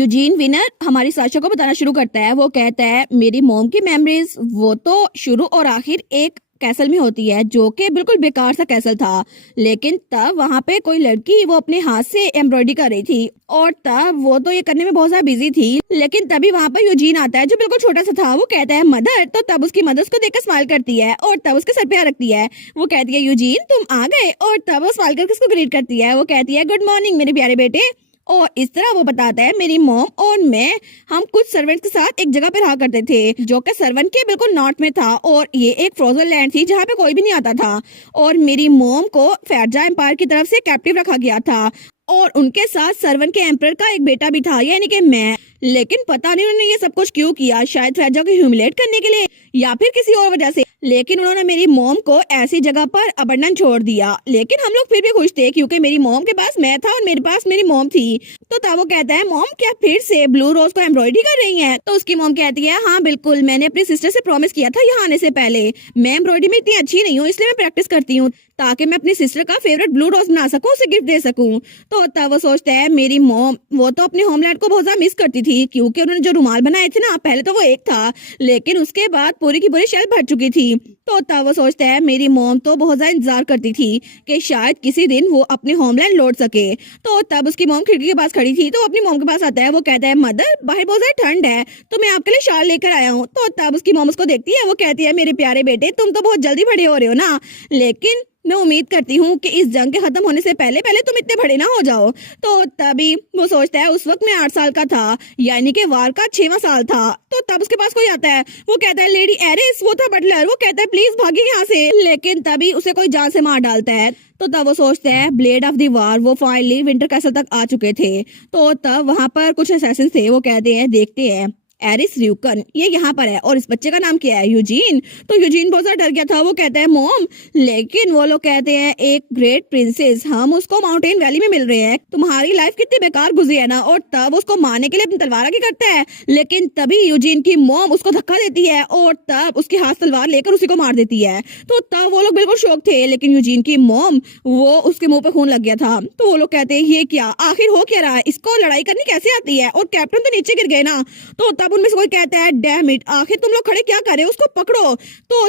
Eugene winner हमारी Sasha को बताना शुरू करता है। वो कहता है मेरी मॉम की मेमोरीज वो तो शुरू और आखिर एक कैसल में होती है जो कि बिल्कुल बेकार सा कैसल था, लेकिन तब वहाँ पे कोई लड़की वो अपने हाथ से एम्ब्रॉयडरी कर रही थी और तब वो तो ये करने में बहुत ज्यादा बिजी थी, लेकिन तभी वहाँ पर यूजीन आता है जो बिल्कुल छोटा सा था। वो कहता है मदर, तो तब उसकी मदर उसको देखकर स्माइल करती है और तब उसके सर पे हाथ रखती है। वो कहती है यूजीन तुम आ गए, और तब वो स्माइल करके उसको ग्रीट करती है। वो कहती है गुड मॉर्निंग मेरे प्यारे बेटे। और इस तरह वो बताता है मेरी मॉम और मैं हम कुछ सर्वेंट्स के साथ एक जगह पे रहा करते थे जो कि सर्वन के बिल्कुल नॉर्थ में था, और ये एक फ्रोजन लैंड थी जहाँ पे कोई भी नहीं आता था। और मेरी मॉम को फैरजा एम्पायर की तरफ से कैप्टिव रखा गया था और उनके साथ सर्वन के एम्पर का एक बेटा भी था, यानी कि मैं। लेकिन पता नहीं उन्होंने ये सब कुछ क्यों किया, शायद फैरजा को ह्यूमिलेट करने के लिए या फिर किसी और वजह से, लेकिन उन्होंने मेरी मॉम को ऐसी जगह पर अबंडन छोड़ दिया। लेकिन हम लोग फिर भी खुश थे क्योंकि मेरी मॉम के पास मैं था और मेरे पास मेरी मॉम थी। तो तब वो कहता है मॉम क्या फिर से ब्लू रोज को एम्ब्रॉयडरी कर रही हैं? तो उसकी मॉम कहती है हाँ बिल्कुल, मैंने अपनी सिस्टर से प्रॉमिस किया था यहाँ आने से पहले। मैं एम्ब्रॉयडरी में इतनी अच्छी नहीं हूँ, इसलिए मैं प्रैक्टिस करती हूँ ताकि मैं अपनी सिस्टर का फेवरेट ब्लू रोज बना सकूं, उसे गिफ्ट दे सकूं। तो तब वो सोचता है मेरी मॉम वो तो अपने होमलैंड को बहुत ज्यादा मिस करती थी क्योंकि उन्होंने जो रुमाल बनाए थे ना, पहले तो वो एक था लेकिन उसके बाद पूरी की पूरी शेल्फ भर चुकी थी। तो तब वो सोचता है मेरी मॉम तो बहुत ज्यादा इंतजार करती थी कि शायद किसी दिन वो अपने होमलैंड लौट सके। तो तब उसकी मॉम खिड़की के पास खड़ी थी, तो अपनी मॉम के पास आता है। वो कहता है मदर बाहर बहुत ज्यादा ठंड है तो मैं आपके लिए शाल लेकर आया हूँ। तो तब उसकी मॉम उसको देखती है। वो कहती है मेरे प्यारे बेटे तुम तो बहुत जल्दी बड़े हो रहे हो ना, लेकिन मैं उम्मीद करती हूँ कि इस जंग के खत्म होने से पहले पहले तुम इतने बड़े ना हो जाओ। तो तभी वो सोचता है उस वक्त मैं 8 साल का था, यानी कि वार का 6वां साल था। तो तब उसके पास कोई आता है। वो कहता है लेडी एरिस, वो था बटलर। वो कहता है प्लीज भागिए यहाँ से, लेकिन तभी उसे कोई जान से मार डालता है। तो तब वो सोचते हैं ब्लेड ऑफ द वार वो फाइनली विंटर कैसल तक आ चुके थे। तो तब वहां पर कुछ असैसिन्स थे। वो कहते हैं देखते हैं एरिस र्यूकन ये यहाँ पर है और इस बच्चे का नाम क्या है? यूजीन। तो यूजीन बहुत ज्यादा डर गया था। वो कहता है मॉम, लेकिन वो लोग कहते हैं एक ग्रेट प्रिंसेस, हम उसको माउंटेन वैली में मिल रहे हैं, तुम्हारी लाइफ कितनी बेकार गुजरी है ना। और तब उसको मारने के लिए अपनी तलवार आगे करता है, लेकिन तभी यूजीन की मॉम उसको धक्का देती है और तब उसके हाथ तलवार लेकर उसी को मार देती है। तो तब वो लोग बिल्कुल शौक थे, लेकिन यूजीन की मॉम वो उसके मुंह पे खून लग गया था। तो वो लोग कहते हैं ये क्या आखिर हो क्या रहा है, इसको लड़ाई करनी कैसे आती है? और कैप्टन तो नीचे गिर गए ना। तो तब उनमें से कोई कहता है डैम इट, आखिर तुम लोग खड़े क्या कर रहे हो, उसको पकड़ो। तो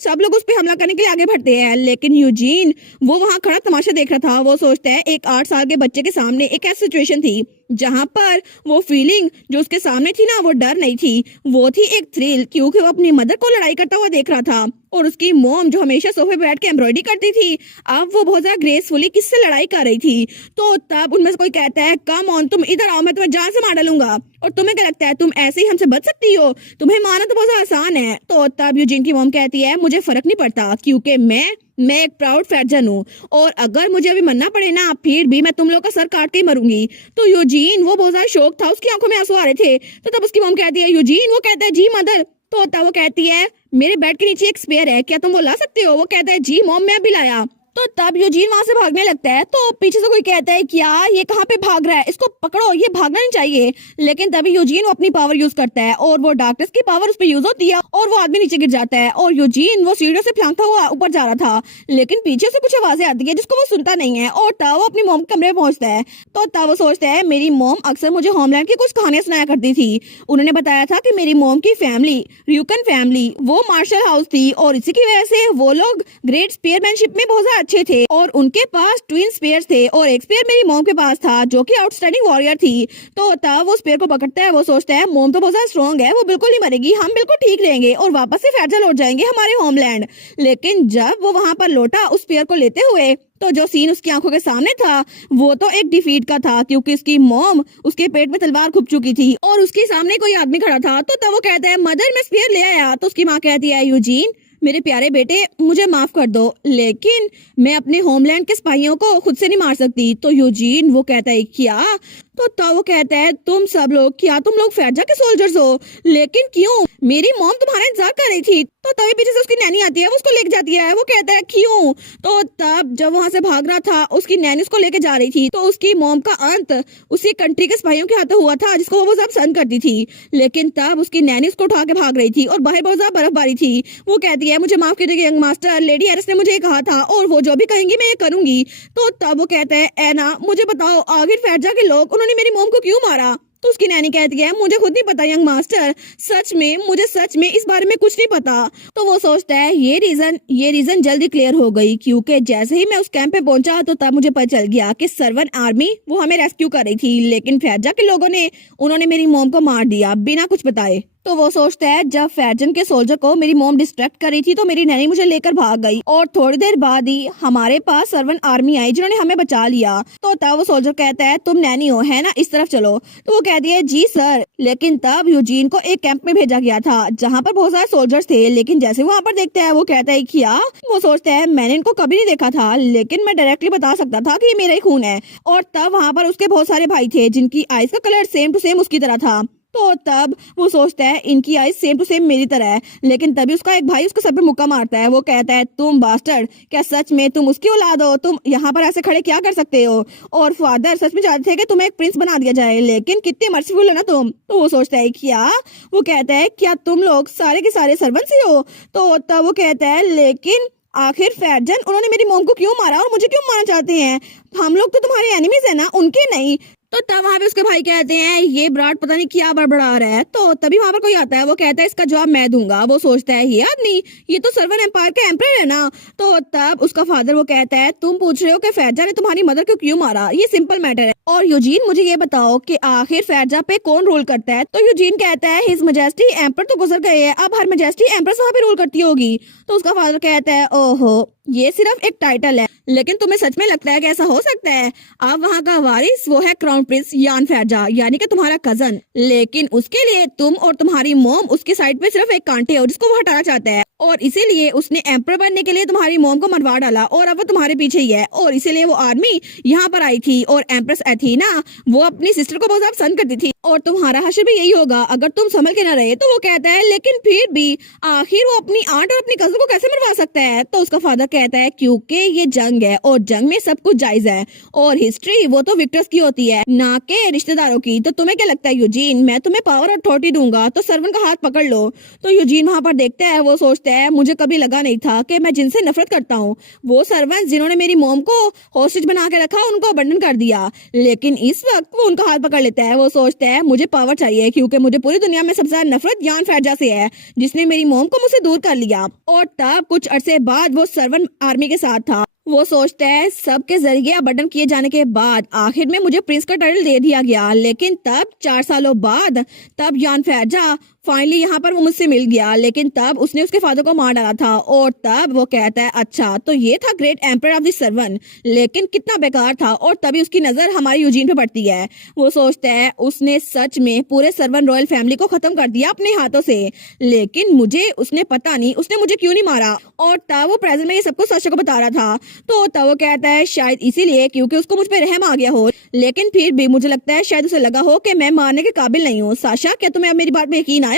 सब लोग उस पे हमला करने के लिए आगे बढ़ते हैं, लेकिन यूजीन वो वहां खड़ा तमाशा देख रहा था। वो सोचता है एक 8 साल के बच्चे के सामने एक ऐसी सिचुएशन थी जहां पर वो फीलिंग जो उसके सामने थी ना, वो डर नहीं थी, वो थी एक थ्रिल, क्योंकि वो अपनी मदर को लड़ाई करता हुआ देख रहा था। और उसकी मॉम जो हमेशा सोफे पे बैठ के एम्ब्रॉयडरी करती थी, अब वो बहुत ज्यादा ग्रेसफुली किससे लड़ाई कर रही थी। तो तब उनमें से कोई कहता है कम ऑन, तुम इधर आओ, मैं तुम्हें जान से मार डालूंगा। और तुम्हें क्या लगता है तुम ऐसे ही हमसे बच सकती हो? तुम्हें मारना तो बहुत आसान है। तो तब यूजीन की मॉम कहती है मुझे फर्क नहीं पड़ता क्योंकि मैं एक प्राउड फैर्जन हूँ, और अगर मुझे अभी मरना पड़े ना फिर भी मैं तुम लोग का सर काट के ही मरूंगी। तो यूजीन वो बहुत ज्यादा शौक था, उसकी आंखों में आंसू आ रहे थे। तो तब उसकी मॉम कहती है यूजीन, वो कहता है जी मदर। तो तब वो कहती है मेरे बेड के नीचे एक स्पेयर है, क्या तुम वो ला सकते हो? वो कहता है जी मॉम, मैं भी लाया। तो तब यूजीन वहां से भागने लगता है, तो पीछे से कोई कहता है क्या ये कहाँ पे भाग रहा है, इसको पकड़ो, ये भागना नहीं चाहिए। लेकिन तभी यूजीन वो अपनी पावर यूज करता है और वो डार्कनेस की पावर उस पर यूज होती है और वो आदमी नीचे गिर जाता है। और यूजीन वो सीढ़ियों से फांकता हुआ ऊपर जा रहा था, लेकिन पीछे से कुछ आवाजें आती है जिसको वो सुनता नहीं है, और तब वो अपनी मॉम के कमरे में पहुंचता है। तो तब वो सोचता है मेरी मॉम अक्सर मुझे होमलैंड की कुछ कहानियां सुनाया करती थी। उन्होंने बताया था कि मेरी मॉम की फैमिली र्यूकन फैमिली वो मार्शल हाउस थी और इसी की वजह से वो लोग ग्रेट स्पीयरमैनशिप में बहुत ज्यादा अच्छे थे, और उनके पास ट्विन स्पेयर्स थे और एक स्पेयर मेरी मॉम के पास था जो कि आउटस्टैंडिंग वॉरियर थी। तो तब वो स्पेयर को पकड़ता है। वो सोचता है मॉम तो बहुत ज्यादा स्ट्रॉन्ग है, वो बिल्कुल नहीं मरेगी, हम बिल्कुल ठीक रहेंगे और वापस से फैरजा लौट जाएंगे हमारे होमलैंड। लेकिन जब वो वहां पर लौटा उस स्पेयर को लेते हुए, तो जो सीन उसकी आंखों के सामने था वो तो एक डिफीट का था, क्योंकि उसकी मॉम उसके पेट में तलवार घुप चुकी थी और उसके सामने कोई आदमी खड़ा था। तो तब वो कहता है मदर मैं स्पेयर ले आया। तो उसकी माँ कहती है यूजीन मेरे प्यारे बेटे मुझे माफ कर दो, लेकिन मैं अपने होमलैंड के सिपाहियों को खुद से नहीं मार सकती। तो यूजीन वो कहता है क्या? तो तब वो कहता है तुम सब लोग, क्या तुम लोग फैरजा के सोल्जर्स हो? लेकिन क्यों? मेरी मॉम तुम्हारा इंतजार कर रही थी। तो तभी पीछे से उसकी नैनी आती है, वो उसको लेके जाती है। वो कहता है क्यों? तो तब जब वहां से भाग रहा था उसकी नैनी उसको लेके जा रही थी, तो उसकी मॉम का अंत उसी कंट्री के सिपाहियों के हाथों हुआ था जिसको वो सब पसंद करती थी। लेकिन तब उसकी नैनी उसको उठा के भाग रही थी और बाहर बहुत ज्यादा बर्फबारी थी। वो कहती है मुझे माफ कीजिएगा यंग मास्टर, लेडी एरिस ने मुझे कहा था और वो जो भी कहेंगी मैं ये करूंगी। तो तब वो कहता है एना मुझे बताओ आखिर फैरजा के लोग उन्होंने मेरी मॉम को क्यों मारा? तो उसकी नैनी कहती है मुझे खुद नहीं पता यंग मास्टर, मुझे सच में इस बारे में कुछ नहीं पता। तो वो सोचता है ये रीजन जल्दी क्लियर हो गई, क्योंकि जैसे ही मैं उस कैंप पे पहुंचा तो तब मुझे पता चल गया कि सर्वन आर्मी वो हमें रेस्क्यू कर रही थी, लेकिन फैजा के लोगों ने उन्होंने मेरी मॉम को मार दिया बिना कुछ बताए। तो वो सोचता है जब फैजन के सोल्जर को मेरी मॉम डिस्ट्रैक्ट कर रही थी तो मेरी नैनी मुझे लेकर भाग गई, और थोड़ी देर बाद ही हमारे पास सर्वन आर्मी आई जिन्होंने हमें बचा लिया। तो तब वो सोल्जर कहता है तुम नैनी हो है ना, इस तरफ चलो। तो वो कहती है जी सर। लेकिन तब यूजीन को एक कैंप में भेजा गया था जहाँ पर बहुत सारे सोल्जर्स थे, लेकिन जैसे वहाँ पर देखता है वो कहता है क्या। वो सोचता है मैंने इनको कभी नहीं देखा था, लेकिन मैं डायरेक्टली बता सकता था कि ये मेरा ही खून है। और तब वहाँ पर उसके बहुत सारे भाई थे जिनकी आईज का कलर सेम टू सेम उसकी तरह था। तो तब वो सोचता है इनकी आईज सेम टू सेम मेरी तरह है, लेकिन तभी उसका एक भाई उसके सर पे मुक्का मारता है। वो कहता है तुम बास्टर्ड, क्या सच में तुम उसकी औलाद हो? तुम यहाँ पर ऐसे खड़े क्या कर सकते हो? और फादर सच में चाहते थे कि तुम्हें एक प्रिंस बना दिया जाए, लेकिन कितने मर्सीफुल है ना तुम। तो वो सोचता है क्या। वो कहता है क्या तुम लोग सारे के सारे सर्वेंट्स ही हो? तो तब वो कहता है लेकिन आखिर फैजन उन्होंने मेरी मॉम को क्यों मारा और मुझे क्यों मारना चाहते हैं? हम लोग तो तुम्हारे एनिमीज है ना, उनके नहीं। तो तब वहाँ पे उसके भाई कहते हैं ये ब्राड पता नहीं क्या बड़बड़ा रहा है। तो तभी वहाँ पर कोई आता है, वो कहता है इसका जवाब मैं दूंगा। वो सोचता है ये आदमी ये तो सर्वन एम्पायर का एम्परर है ना। तो तब उसका फादर वो कहता है तुम पूछ रहे हो कि फैजा ने तुम्हारी मदर को क्यों मारा, ये सिंपल मैटर है। और यूजीन मुझे ये बताओ कि आखिर फैजा पे कौन रूल करता है? तो यूजीन कहता है हिज मैजेस्टी एम्पर तो गुजर गए हैं, अब हर मैजेस्टी एम्प्रेस वहाँ पे रूल करती होगी। तो उसका फादर कहता है ओहो ये सिर्फ एक टाइटल है, लेकिन तुम्हें सच में लगता है कि ऐसा हो सकता है? अब वहाँ का वारिस वो है क्राउन प्रिंस यान फैजा, यानी कि तुम्हारा कजन, लेकिन उसके लिए तुम और तुम्हारी मॉम उसके साइड पे सिर्फ एक कांटे हो जिसको वो हटाना चाहता है, और इसीलिए उसने एम्पर बनने के लिए तुम्हारी मॉम को मरवा डाला और अब वो तुम्हारे पीछे ही है। और इसीलिए वो आर्मी यहाँ पर आई थी, और एम्प्रेस एथीना वो अपनी सिस्टर को बहुत ज्यादा पसंद करती थी, और तुम्हारा हश्र भी यही होगा अगर तुम संभल के न रहे। तो वो कहता है लेकिन फिर भी आखिर वो अपनी आंट और अपनी कजन को कैसे मरवा सकता है? तो उसका फादर कहता है क्योंकि ये जंग है और जंग में सब कुछ जायज है, और हिस्ट्री वो तो विक्टर्स की होती है ना के रिश्तेदारों की। तो तुम्हें क्या लगता है यूजीन, मैं तुम्हें पावर और अथॉरिटी दूंगा तो सर्वन का हाथ पकड़ लो। तो यूजीन वहाँ पर देखता है, वो सोचता है मुझे कभी लगा नहीं था कि मैं जिनसे नफरत करता हूँ वो सर्वेंट्स जिन्होंने मेरी मॉम को हॉस्टेज बना के रखा उनको अबंडन कर दिया, लेकिन इस वक्त वो उनका हाथ पकड़ लेता है। वो सोचता है मुझे पावर चाहिए क्योंकि मुझे पूरी दुनिया में सबसे ज्यादा नफरत यान फैजा से है जिसने मेरी मॉम को मुझसे दूर कर लिया। और तब कुछ अरसे बाद वो सर्वन आर्मी के साथ था। वो सोचता है सबके जरिए अबंडन किए जाने के बाद आखिर में मुझे प्रिंस का टाइटल दे दिया गया, लेकिन तब 4 सालों बाद तब यान फैजा फाइनली यहाँ पर वो मुझसे मिल गया, लेकिन तब उसने उसके फादर को मार डाला था। और तब वो कहता है अच्छा तो ये था great emperor of the servant, लेकिन कितना बेकार था। और तभी उसकी नजर हमारी यूजीन पे पड़ती है। वो सोचता है उसने सच में पूरे सर्वन रॉयल फैमिली को खत्म कर दिया अपने हाथों से, लेकिन मुझे उसने पता नहीं उसने मुझे क्यों नहीं मारा। और तब वो प्रेजेंट में ये सब कुछ साशा को बता रहा था। तो तब वो कहता है शायद इसीलिए क्योंकि उसको मुझ पे रहम आ गया हो, लेकिन फिर भी मुझे लगता है शायद उसे लगा हो कि मैं मारने के काबिल नहीं हूँ। साशा क्या तुम्हें अब मेरी बात में यकीन आया?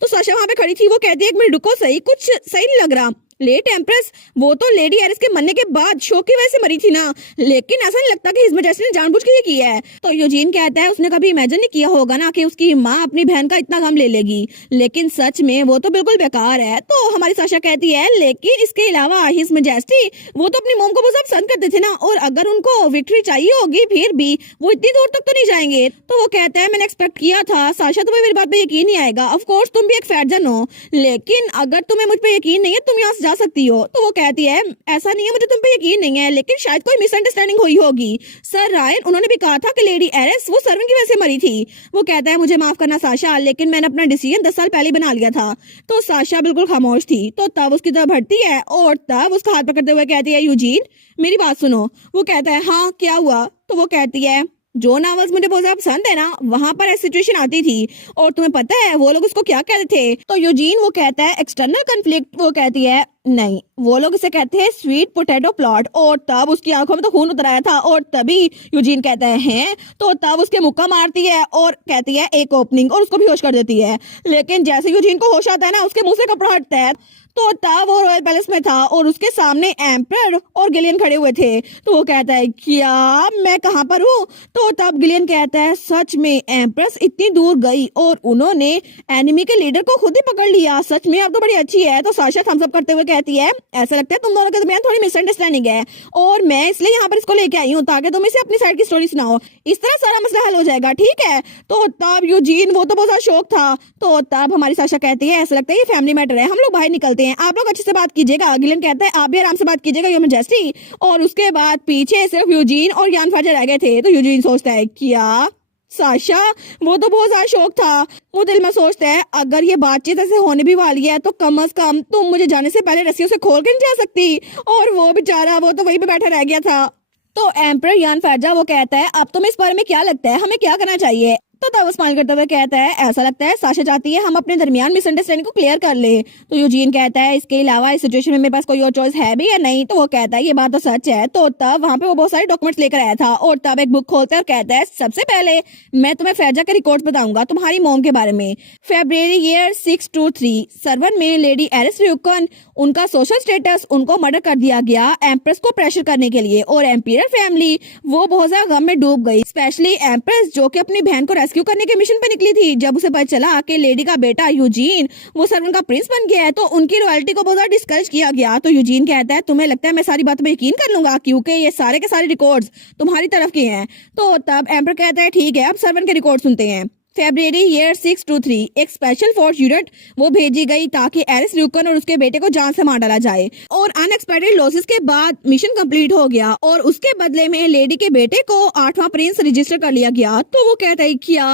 तो साशा वहाँ पे खड़ी थी, वो कहती है एक मिनट रुको, सही कुछ सही नहीं लग रहा। लेट एम्प्रेस वो तो लेडी एरिस के मरने के बाद शोक की वजह से मरी थी ना, लेकिन ऐसा नहीं लगता कि हिज मैजेस्टी ने जानबूझ के ये किया है। तो यूजीन कहता है उसने कभी इमेजिन नहीं किया होगा ना कि उसकी माँ अपनी बहन का इतना गम ले लेगी, लेकिन सच में वो तो बिल्कुल बेकार है। तो हमारी साशा कहती है लेकिन इसके अलावा हिज मैजेस्टी वो तो अपनी मॉम को बहुत पसंद करते थे ना, और अगर उनको विक्ट्री चाहिए होगी फिर भी वो इतनी दूर तक तो नहीं जाएंगे। तो वो कहता है मैंने एक्सपेक्ट किया था साशा, तुम्हें मेरी बात पे यकीन नहीं आएगा। ऑफ कोर्स तुम भी एक फैजन हो, लेकिन अगर तुम्हें मुझ पे यकीन नहीं है तुम यहाँ जा सकती हो। तो वो कहती है ऐसा नहीं है मुझे तुम पे यकीन नहीं है, लेकिन शायद कोई मिसअंडरस्टैंडिंग हुई होगी। सर रायन उन्होंने भी कहा था कि लेडी एरिस वो सर्वन की वजह से मरी थी। वो कहता है मुझे माफ करना साशा, लेकिन मैंने अपना डिसीजन 10 साल पहले बना लिया था। तो साशा बिल्कुल खामोश थी। तो तब उसकी तरफ बढ़ती है और तब उसका हाथ पकड़ते हुए कहती है यूजीन मेरी बात सुनो। वो कहता है हाँ क्या हुआ? तो वो कहती है जो नॉवेल्स मुझे बहुत ज्यादा पसंद है ना वहाँ पर ऐसी सिचुएशन आती थी, और तुम्हें पता है वो लोग उसको क्या कहते थे? तो यूजीन वो कहता है एक्सटर्नल कन्फ्लिक्ट। वो कहती है नहीं वो लोग इसे कहते हैं स्वीट पोटैटो प्लॉट। और तब उसकी आंखों में तो खून उतर आया था। और तभी यूजीन कहता है हैं? तो तब उसके मुक्का मारती है और कहती है एक ओपनिंग, और उसको बेहोश कर देती है। लेकिन जैसे यूजीन को होश आता है ना उसके मुंह से कपड़ा हटता है। तो तब वो रॉयल पैलेस में था और उसके सामने एम्पर और गिलियन खड़े हुए थे। तो वो कहता है क्या मैं कहाँ पर हूँ? तो तब गिलियन कहता है सच में एम्प्रेस इतनी दूर गई और उन्होंने एनिमी के लीडर को खुद ही पकड़ लिया, सच में अब तो बड़ी अच्छी है। तो साशा थम्स अप करते हुए कहती है ऐसा लगता है तुम दोनों के दरमियान थोड़ी मिसअंडरस्टैंडिंग है और मैं इसलिए यहाँ पर इसको लेके आई हूँ ताकि तुम इसे अपनी साइड की स्टोरी सुनाओ, इस तरह सारा मसला हल हो जाएगा, ठीक है। तो तब यूजीन, वो तो बहुत ज्यादा शौक था। तो तब हमारी साशा कहती है ऐसा लगता है ये फैमिली मैटर है, हम लोग बाहर निकलते हैं, आप लोग अच्छे से बात कीजिएगा। गिलन कहता है आप भी आराम से बात कीजिएगा योर मैजेस्टी। और उसके बाद पीछे सिर्फ यूजीन और यान फाजर रह गए थे। तो यूजीन सोचता है क्या साशा, वो तो बहुत ज्यादा शौक था। वो दिल में सोचता है अगर ये बातचीत ऐसे होने भी वाली है तो कम से कम तुम मुझे जाने से पहले रस्सियों से खोल के नहीं जा सकती। और वो बेचारा वो तो वहीं पे बैठा रह गया था। तो एम्परर यान फाजा वो कहता है अब तुम्हें इस बारे में क्या लगता है, हमें क्या करना चाहिए। तो तब वो स्माइल करते हुए कहता है ऐसा लगता है साशा चाहती है हम अपने दरमियान मिसअंडरस्टैंडिंग को क्लियर कर ले। तो यूजीन कहता है इसके अलावा इस सिचुएशन में मेरे पास कोई और चॉइस है भी या नहीं। तो वो कहता है ये बात तो सच है। तो तब वहाँ पे वो बहुत सारे डॉक्यूमेंट्स लेकर आया था और तब एक बुक खोलता है और कहता है सबसे पहले मैं तुम्हें फैजा के रिकॉर्ड बताऊंगा तुम्हारी मॉम के बारे में। फेब्रुअरी ईयर 623 सर्वन में लेडी एरिस र्यूकन, उनका सोशल स्टेटस, उनको मर्डर कर दिया गया एम्प्रेस को प्रेशर करने के लिए। और एम्पियर फैमिली वो बहुत ज्यादा गम में डूब गई, स्पेशली एम्प्रेस जो कि अपनी बहन को रेस्क्यू करने के मिशन पे निकली थी। जब उसे पता चला कि लेडी का बेटा यूजीन वो सर्वन का प्रिंस बन गया है तो उनकी रॉयल्टी को बहुत ज्यादा डिस्करेज किया गया। तो यूजीन कहता है तुम्हें लगता है मैं सारी बातों पे यकीन कर लूंगा क्योंकि ये सारे के सारे रिकॉर्ड्स तुम्हारी तरफ के हैं। तो तब एम्पर कहता है ठीक है अब सर्वन के रिकॉर्ड सुनते हैं। फेब्रुअरी ईयर 623 एक स्पेशल फोर्स यूनिट वो भेजी गई ताकि एरिस र्यूकन और उसके बेटे को जान से मार डाला जाए। और अनएक्सपेक्टेड लॉसेस के बाद मिशन कंप्लीट हो गया और उसके बदले में लेडी के बेटे को 8वां प्रिंस रजिस्टर कर लिया गया। तो वो कहता है क्या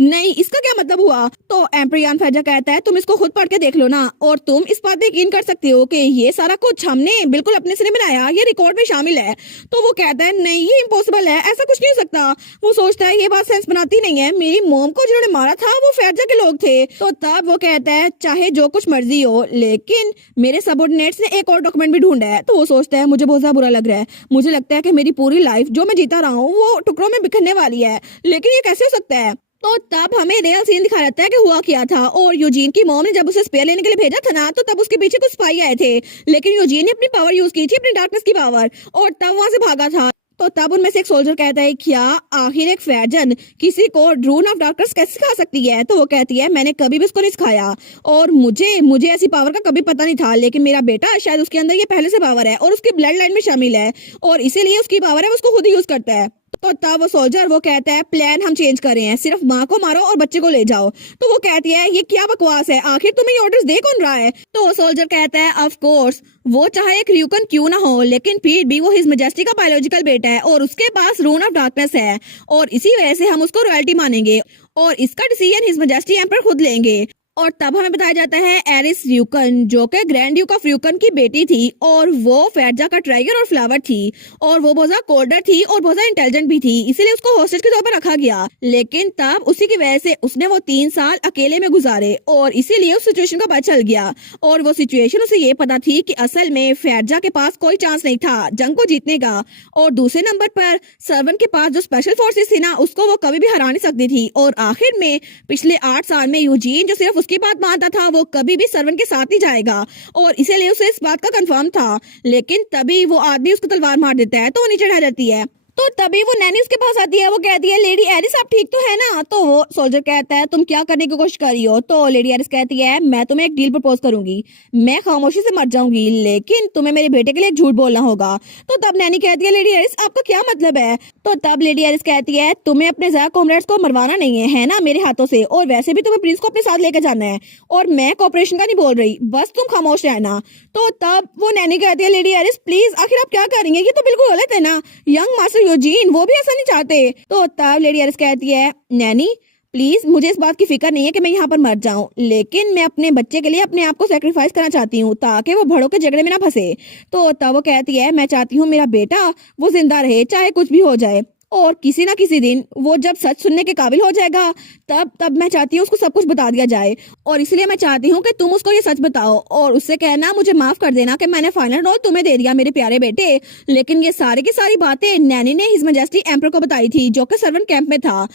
नहीं, इसका क्या मतलब हुआ। तो एम्पर यान फैजा कहता है तुम इसको खुद पढ़ के देख लो ना और तुम इस बात पे यकीन कर सकते हो कि ये सारा कुछ हमने बिल्कुल अपने से नहीं बनाया, ये रिकॉर्ड में शामिल है। तो वो कहता है नहीं ये इम्पॉसिबल है, ऐसा कुछ नहीं हो सकता। वो सोचता है ये बात सेंस बनाती नहीं है, मेरी मॉम को जिन्होंने मारा था वो फैजा के लोग थे। तो तब वो कहता है चाहे जो कुछ मर्जी हो लेकिन मेरे सबऑर्डिनेट्स ने एक और डॉक्यूमेंट भी ढूंढा है। तो वो सोचता है मुझे बहुत ज्यादा बुरा लग रहा है, मुझे लगता है कि मेरी पूरी लाइफ जो मैं जीता रहा हूँ वो टुकड़ों में बिखरने वाली है, लेकिन ये कैसे हो सकता है। तो तब हमें रियल सीन दिखा रहता है कि हुआ क्या था। और यूजीन की मॉम ने जब उसे स्पेयर लेने के लिए भेजा था ना तो तब उसके पीछे कुछ स्पाई आए थे, लेकिन यूजीन ने अपनी पावर यूज की थी, अपनी डार्कनेस की पावर, और तब वहां से भागा था। तो तब उनमें से एक सोल्जर कहता है क्या आखिर एक फैजन किसी को ड्रून ऑफ डार्कनेस कैसे सिखा सकती है। तो वो कहती है मैंने कभी भी उसको नहीं सिखाया और मुझे ऐसी पावर का कभी पता नहीं था, लेकिन मेरा बेटा शायद उसके अंदर ये पहले से पावर है और उसकी ब्लड लाइन में शामिल है और इसीलिए उसकी पावर है उसको खुद ही यूज करता है। तो तब वो सोल्जर वो कहता है प्लान हम चेंज कर रहे हैं, सिर्फ माँ को मारो और बच्चे को ले जाओ। तो वो कहती है ये क्या बकवास है, आखिर तुम्हें ये ऑर्डर्स दे कौन रहा है। तो वो सोल्जर कहता है ऑफ कोर्स वो चाहे एक र्यूकन क्यों ना हो लेकिन फिर भी वो हिज मैजेस्टी का बायोलॉजिकल बेटा है और उसके पास रून ऑफ डार्कनेस है और इसी वजह से हम उसको रॉयल्टी मानेंगे और इसका डिसीजन हिज मैजेस्टी एम्पर खुद लेंगे। और तब हमें बताया जाता है एरिस र्यूकन जो कि ग्रैंड ड्यूक ऑफ र्यूकन की बेटी थी और वो फैजा का ट्राइगर और फ्लावर थी और वो बहुत ज्यादा कोल्डर थी और बहुत ज्यादा इंटेलिजेंट भी थी, इसीलिए उसको होस्टेज के तौर पर रखा गया। लेकिन तब उसी की वजह से उसने वो 3 साल अकेले में गुजारे और इसीलिए उस सिचुएशन का पता चल गया और वो सिचुएशन उसे ये पता थी कि असल में फैजा के पास कोई चांस नहीं था जंग को जीतने का। और दूसरे नंबर पर सर्वन के पास जो स्पेशल फोर्सेस थी ना उसको वो कभी भी हरा नहीं सकती थी। और आखिर में पिछले 8 साल में यूजीन जो सिर्फ उसकी बात मानता था वो कभी भी सर्वन के साथ नहीं जाएगा और इसीलिए उसे इस बात का कंफर्म था। लेकिन तभी वो आदमी उसको तलवार मार देता है तो वो नीचे ढह जाती है। तो तभी वो नैनी उसके पास आती है, वो कहती है लेडी एरिस आप ठीक तो है ना। तो वो सोल्जर कहता है तुम क्या करने की कोशिश कर रही हो। तो लेडी एरिस कहती है मैं तुम्हें एक डील प्रपोज करूंगी, मैं खामोशी से मर जाऊंगी लेकिन तुम्हें मेरे बेटे के लिए एक झूठ बोलना होगा। तो तब नैनी कहती है लेडी एरिस आपका क्या मतलब है। तो तब लेडी एरिस कहती है तुम्हें अपने ज़्यादा कॉमरेड्स को मरवाना नहीं है ना मेरे हाथों से, और वैसे भी तुम्हें प्रिंस को अपने साथ लेकर जाना है और मैं कॉपरेशन का नहीं बोल रही, बस तुम खामोश रहना। तो तब वो नैनी कहती है लेडी एरिस प्लीज आखिर आप क्या करेंगे, ये तो बिल्कुल गलत है ना, यंग मास्टर यूजीन वो भी ऐसा नहीं चाहते। तो तब लेडी एरिस कहती है नैनी प्लीज मुझे इस बात की फिक्र नहीं है कि मैं यहाँ पर मर जाऊं, लेकिन मैं अपने बच्चे के लिए अपने आप को सेक्रीफाइस करना चाहती हूँ ताकि वो बड़ों के झगड़े में ना फंसे। तो तब वो कहती है मैं चाहती हूँ मेरा बेटा वो जिंदा रहे चाहे कुछ भी हो जाए और किसी ना किसी दिन वो जब सच सुनने के काबिल हो जाएगा तब मैं चाहती हूँ उसको सब कुछ बता दिया जाए और इसलिए मैं चाहती हूँ कि तुम उसको ये सच बताओ और उससे कहना मुझे माफ कर देना कि मैंने फाइनल रोल तुम्हें दे दिया मेरे प्यारे बेटे। लेकिन ये सारी की सारी बातें नैनी ने हिज मैजेस्टी एम्पर को बताई थी जो कि सर्वन कैंप में था।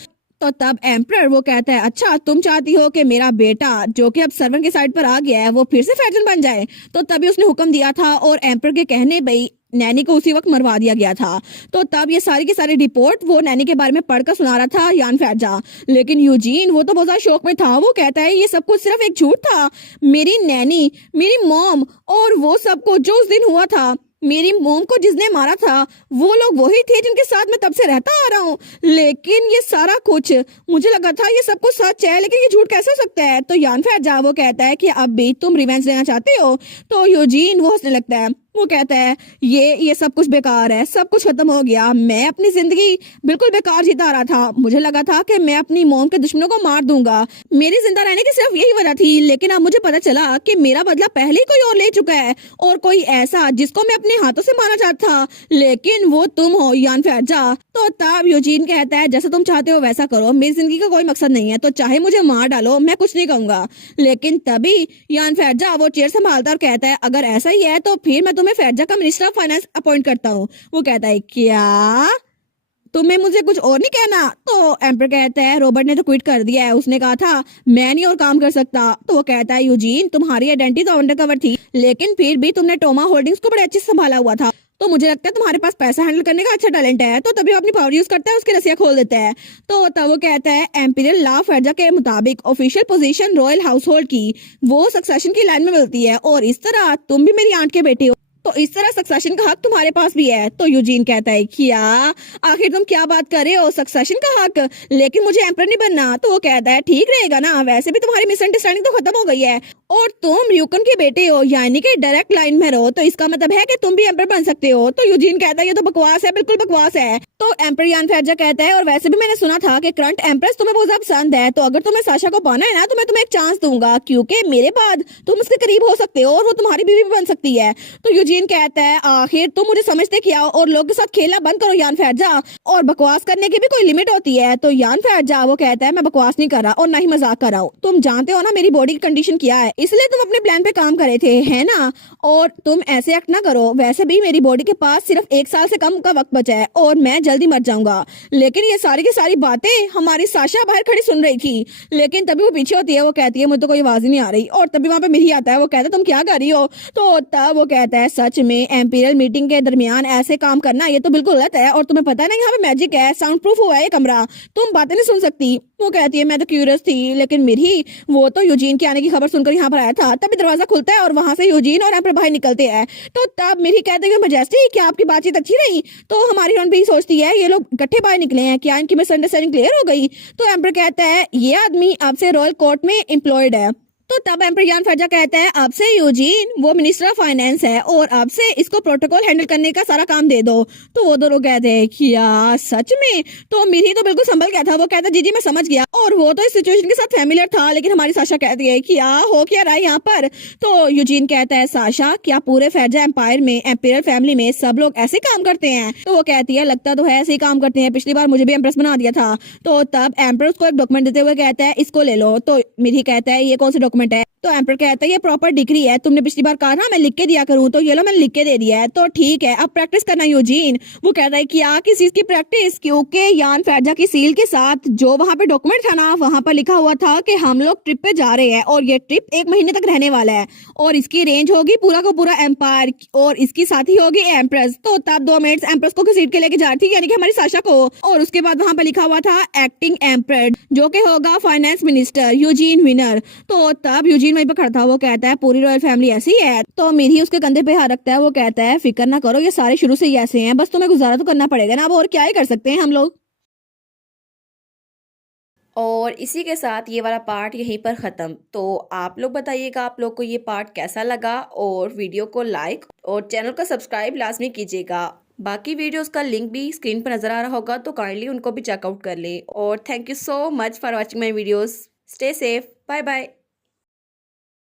तो तब एम्पर वो कहता है अच्छा तुम चाहती हो कि मेरा बेटा जो कि अब सर्वन के साइड पर आ गया है वो फिर से फैजन बन जाए। तो तभी उसने हुक्म दिया था और एम्पर के कहने भाई नैनी को उसी वक्त मरवा दिया गया था। तो तब ये सारी की सारी रिपोर्ट वो नैनी के बारे में पढ़कर सुना रहा था यान फैजा। लेकिन यूजीन वो तो बहुत ज्यादा शौक में था। वो कहता है ये सब कुछ सिर्फ एक झूठ था। मेरी नैनी, मेरी मॉम और वो सब कुछ जो उस दिन हुआ था, मेरी मोम को जिसने मारा था वो लोग वही थे जिनके साथ मैं तब से रहता आ रहा हूँ। लेकिन ये सारा कुछ मुझे लगा था ये सब कुछ सच है, लेकिन ये झूठ कैसे हो सकता है। तो यान फैजा वो कहता है कि अब भी तुम रिवेंज लेना चाहते हो। तो यूजीन वो हंसने लगता है। वो कहता है ये सब कुछ बेकार है, सब कुछ खत्म हो गया। मैं अपनी जिंदगी बिल्कुल बेकार जीता रहा था। मुझे लगा था कि मैं अपनी मॉम के दुश्मनों को मार दूंगा, मेरी जिंदा रहने की सिर्फ यही वजह थी। लेकिन अब मुझे पता चला कि मेरा बदला पहले ही कोई और ले चुका है, और कोई ऐसा जिसको मैं अपने हाथों से मारना चाहता था, लेकिन वो तुम हो यान फैजा। तो तब यूजीन कहता है जैसा तुम चाहते हो वैसा करो, मेरी जिंदगी का कोई मकसद नहीं है, तो चाहे मुझे मार डालो, मैं कुछ नहीं कहूंगा। लेकिन तभी यान फैजा वो चेयर संभालता और कहता है अगर ऐसा ही है तो फिर मैं तुम्हें फैजा का मिनिस्टर ऑफ फाइनेंस अपॉइंट करता हूँ। वो कहता है क्या तुम्हें मुझे कुछ और नहीं कहना। तो एम्पर कहता है रॉबर्ट ने तो क्विट कर दिया है, उसने कहा था मैं नहीं और काम कर सकता। तो वो कहता है यूजीन तुम्हारी आइडेंटिटी तो अंडरकवर थी, लेकिन फिर भी तुमने टोमा होल्डिंग्स को बड़े अच्छे से संभाला हुआ था, तो मुझे लगता है तुम्हारे पास पैसा हैंडल करने का अच्छा टैलेंट है। तो तभी वो अपनी पावर यूज करता है, उसकी रस्सियां खोल देता है। तो तब वो कहता है एम्पीरियल लॉ फैजा के मुताबिक official position royal house hold की वो सक्सेशन की लाइन में मिलती है, और इस तरह तुम भी मेरी आंट के बेटे हो, तो इस तरह सक्सेशन का हक तुम्हारे पास भी है। तो यूजीन कहता है क्या आखिर तुम क्या बात कर रहे हो, सक्सेशन का हक, लेकिन मुझे एम्पर नहीं बनना। तो वो कहता है ठीक रहेगा ना, वैसे भी तुम्हारी मिसअंडरस्टैंडिंग तो खत्म हो गई है, और तुम र्यूकन के बेटे हो, यानी कि डायरेक्ट लाइन में रहो, तो इसका मतलब है कि तुम भी एम्पर बन सकते हो। तो यूजीन कहता है ये तो बकवास है, बिल्कुल बकवास है। तो एम्पर यान फैजा कहता है और वैसे भी मैंने सुना था कि करंट एम्प्रेस तुम्हें बहुत ज्यादा पसंद है, तो अगर तुम्हें साशा को पाना है ना तो मैं तुम्हें एक चांस दूंगा, क्योंकि मेरे बाद तुम उसके करीब हो सकते हो और वो तुम्हारी बीवी भी बन सकती है। तो यूजीन कहता है आखिर तुम मुझे समझते क्या हो, और लोगों के साथ खेलना बंद करो यान फैजा, और बकवास करने की भी कोई लिमिट होती है। तो यान फैजा वो कहता है मैं बकवास नहीं कर रहा और ना ही मजाक कर रहा हूँ, तुम जानते हो ना मेरी बॉडी की कंडीशन क्या है, इसलिए तुम अपने प्लान पे काम करे थे है ना, और तुम ऐसे एक्ट ना करो। वैसे भी मेरी बॉडी के पास सिर्फ 1 साल से कम का वक्त बचा है और मैं जल्दी मर जाऊंगा। लेकिन ये सारी की सारी बातें हमारी साशा बाहर खड़ी सुन रही थी, लेकिन तभी वो पीछे होती है, वो कहती है मुझे तो कोई आवाज ही नहीं आ रही, और तभी वहां पे मिही आता है। वो कहता है तुम क्या कर रही हो। तो तब वो कहता है सच में एम्पीरियल मीटिंग के दरमियान ऐसे काम करना ये तो बिल्कुल गलत है, और तुम्हें पता है ना यहाँ पे मैजिक है, साउंड प्रूफ हुआ है ये कमरा, तुम बातें नहीं सुन सकती। वो कहती है मैं तो क्यूरियस थी, लेकिन मिही वो तो यूजीन के आने की खबर सुनकर यहाँ पर आया था। तभी दरवाजा खुलता है और वहां से यूजीन और एम्पर बाहर निकलते हैं। तो तब मिही कहते हैं मजेस्टी क्या आपकी बातचीत अच्छी रही। तो हमारी हीरोइन भी सोचती है ये लोग इकट्ठे बाहर निकले हैं, क्या इनकी मिसअंडरस्टैंडिंग क्लियर हो गई। तो एम्पर कहता है ये आदमी अब से रॉयल कोर्ट में एम्प्लॉयड है। तो तब एम्पर यान फैजा कहता है अब से यूजीन वो मिनिस्टर ऑफ फाइनेंस है, और अब से इसको प्रोटोकॉल हैंडल करने का सारा काम दे दो। तो वो दोनों कहते हैं क्या सच में। तो मिही तो बिल्कुल संभल गया था, वो कहता जी जी मैं समझ गया, और वो तो इस सिचुएशन के साथ फैमिलियर था। लेकिन हमारी साशा कहती है क्या हो क्या रहा है यहाँ पर। तो यूजीन कहता है साशा क्या पूरे फैजा एम्पायर में एम्पायर फैमिली में सब लोग ऐसे काम करते हैं। तो वो कहती है लगता तो है ऐसे ही काम करते हैं, पिछली बार मुझे भी एम्प्रेस बना दिया था। तो तब एम्पर उसको एक डॉक्यूमेंट देते हुए कहता है इसको ले लो। तो मिही कहता है ये कौन सा डॉक्यूमेंट है। तो एम्पर कहता है ये प्रॉपर डिग्री है, तुमने पिछली बार कहा ना मैं लिख के दिया करूं, तो ये लो मैंने लिख के दे दिया है। तो ठीक है अब प्रैक्टिस करना यूजीन। वो कहता है क्या किस चीज की प्रैक्टिस, क्योंकि यान फैजा की सील के साथ जो वहां पे डॉक्यूमेंट था ना वहां पर लिखा हुआ था कि हम लोग ट्रिप पे जा रहे हैं, और ये ट्रिप 1 महीने तक रहने वाला है, और इसकी रेंज होगी पूरा का पूरा एम्पायर, और इसकी साथी होगी एम्प्रेस। तो तब 2 मिनट्स एम्प्रेस को घसीट के लेके जा रही थी, यानी कि हमारी साशा को, और उसके बाद वहां पर लिखा हुआ था एक्टिंग एम्पर जो कि होगा फाइनेंस मिनिस्टर यूजीन विनर। तो तब यूजीन वहीं पर खड़ा था, वो कहता है पूरी रॉयल फैमिली ऐसी है। तो मिही उसके कंधे पे हाथ रखता है, वो कहता है फिक्र ना करो ये सारे शुरू से ही ऐसे हैं, बस तुम्हें गुजारा तो करना पड़ेगा ना, अब और क्या ही कर सकते हैं हम लोग। और इसी के साथ ये वाला पार्ट यहीं पर ख़त्म। तो आप लोग बताइएगा आप लोग को ये पार्ट कैसा लगा, और वीडियो को लाइक और चैनल को सब्सक्राइब लाजमी कीजिएगा। बाकी वीडियोस का लिंक भी स्क्रीन पर नज़र आ रहा होगा, तो काइंडली उनको भी चेकआउट कर लें। और thank you so much for watching my videos. Stay safe, bye bye.